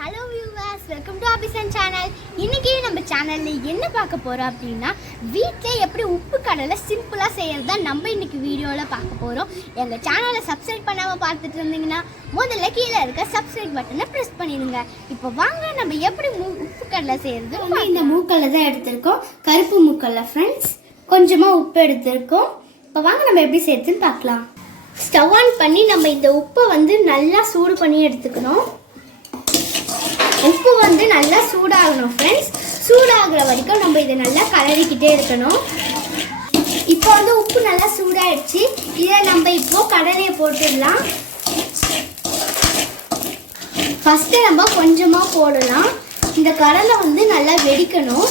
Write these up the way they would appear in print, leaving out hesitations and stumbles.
Hello viewers, welcome to அபிசன் channel. இன்றைக்கி நம்ம சேனலில் என்ன பார்க்க போகிறோம் அப்படின்னா, வீட்டில் எப்படி உப்பு கடலை சிம்பிளாக செய்கிறது தான் நம்ம இன்றைக்கி வீடியோவில் பார்க்க போகிறோம். எங்கள் சேனலை சப்ஸ்கிரைப் பண்ணாமல் பார்த்துட்டு இருந்தீங்கன்னா முதல்ல கீழே இருக்க சப்ஸ்கிரைப் பட்டனை ப்ரெஸ் பண்ணிடுங்க. இப்போ வாங்க நம்ம எப்படி உப்பு கடலை செய்கிறது. இந்த மூக்கல்ல தான் எடுத்திருக்கோம், கருப்பு மூக்கல்ல ஃப்ரெண்ட்ஸ். கொஞ்சமாக உப்பு எடுத்திருக்கோம். இப்போ வாங்க நம்ம எப்படி செய்யறதுன்னு பார்க்கலாம். ஸ்டவ் ஆன் பண்ணி நம்ம இந்த உப்பை நல்லா சூடு பண்ணி எடுத்துக்கணும். உப்பு நல்லா சூடாகணும் ஃப்ரெண்ட்ஸ். சூடாகிற வரைக்கும் நம்ம இதை நல்லா கலரிக்கிட்டே இருக்கணும். இப்போ உப்பு நல்லா சூடாயிடுச்சு. இதை நம்ம இப்போ கடலையை போட்டுடலாம். ஃபஸ்ட்டு நம்ம கொஞ்சமாக போடலாம். இந்த கடலை நல்லா வெடிக்கணும்.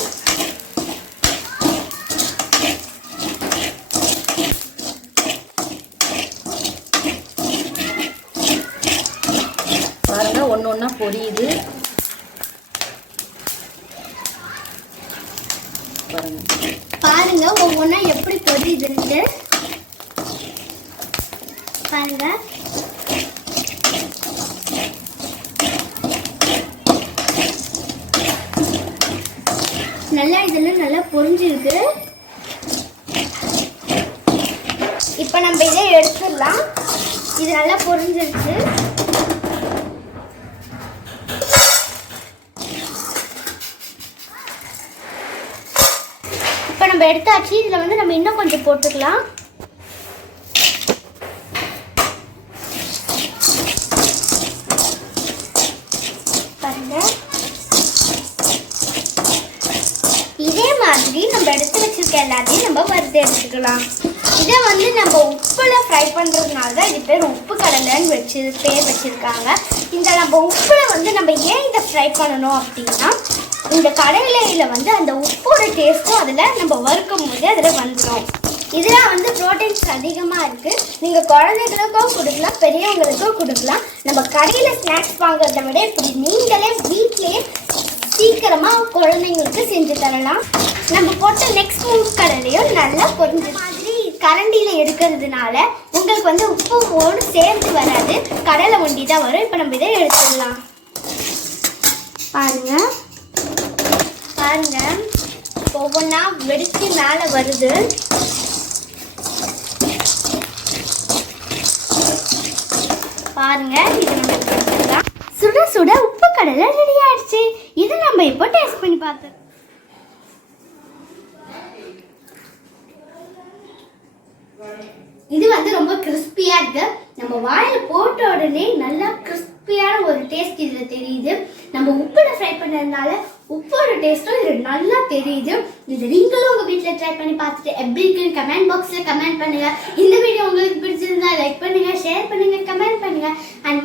பாருங்க, ஒன்று ஒன்றா பொரியுது. பாருங்க ஒவ்வொன்றா எப்படி பொரியுதுன்ட்டு. பாருங்க, நல்லா இதெல்லாம் நல்லா பொரிஞ்சிருக்கு. இப்போ நம்ம இதை எடுத்துடலாம். இது நல்லா பொரிஞ்சிருச்சு. இப்போ நம்ம எடுத்தாச்சு. இதில் நம்ம இன்னும் கொஞ்சம் போட்டுக்கலாம். பாருங்க, இதே மாதிரி நம்ம எடுத்து வச்சிருக்க எல்லாத்தையும் நம்ம வறுத்து எடுத்துக்கலாம். இதை நம்ம உப்புல ஃப்ரை பண்ணுறதுனால தான் இது பேர் உப்பு கடலைன்னு பேர் வச்சுருக்காங்க. இந்த நம்ம உப்புல நம்ம ஏன் இதை ஃப்ரை பண்ணணும் அப்படின்னா, இந்த கடலையில் அந்த உப்போட டேஸ்ட்டும் அதில் நம்ம வறுக்கும் போது அதில் வந்துடும். இதில் ப்ரோட்டீன்ஸ் அதிகமாக இருக்குது. நீங்கள் குழந்தைகளுக்கும் கொடுக்கலாம், பெரியவங்களுக்கும் கொடுக்கலாம். நம்ம கடையில் ஸ்நாக்ஸ் வாங்குறத விட இப்படி நீங்களே வீட்லேயே சீக்கிரமாக குழந்தைங்களுக்கு செஞ்சு தரலாம். நம்ம போட்ட நெக்ஸ்ட் கடலையும் நல்லா பொரிஞ்ச மாதிரி கரண்டியில் எடுக்கிறதுனால உங்களுக்கு உப்போடு சேர்ந்து வராது, கடலை ஒண்டி தான் வரும். இப்போ நம்ம இதை எடுத்துடலாம். பாருங்கள் பாருங்க, ஒவ்வொன்றா வெடிச்சு மேலே வருது. பாருங்க, இது நம்ம எடுத்துக்கலாம். சுட சுட உப்பு கடலை ரெடி ஆயிடுச்சு. இது நம்ம இப்போ டேஸ்ட் பண்ணி பார்த்தோம். இது ரொம்ப கிறிஸ்பியா இருக்கு. நம்ம வாயில போட்ட உடனே நல்லா கிறிஸ்பியான ஒரு டேஸ்ட் இதுல தெரியுது. நம்ம உப்புல ஃப்ரை பண்ணதுனால உப்போட டேஸ்ட்டும் இது நல்லா தெரியுது. இது நீங்களும் உங்க வீட்டுல ட்ரை பண்ணி பார்த்துட்டு எப்படி இருக்குன்னு கமெண்ட் பாக்ஸ்ல கமெண்ட் பண்ணுங்க. இந்த வீடியோ உங்களுக்கு பிடிச்சிருந்தா லைக் பண்ணுங்க, ஷேர் பண்ணுங்க, கமெண்ட் பண்ணுங்க. அண்ட்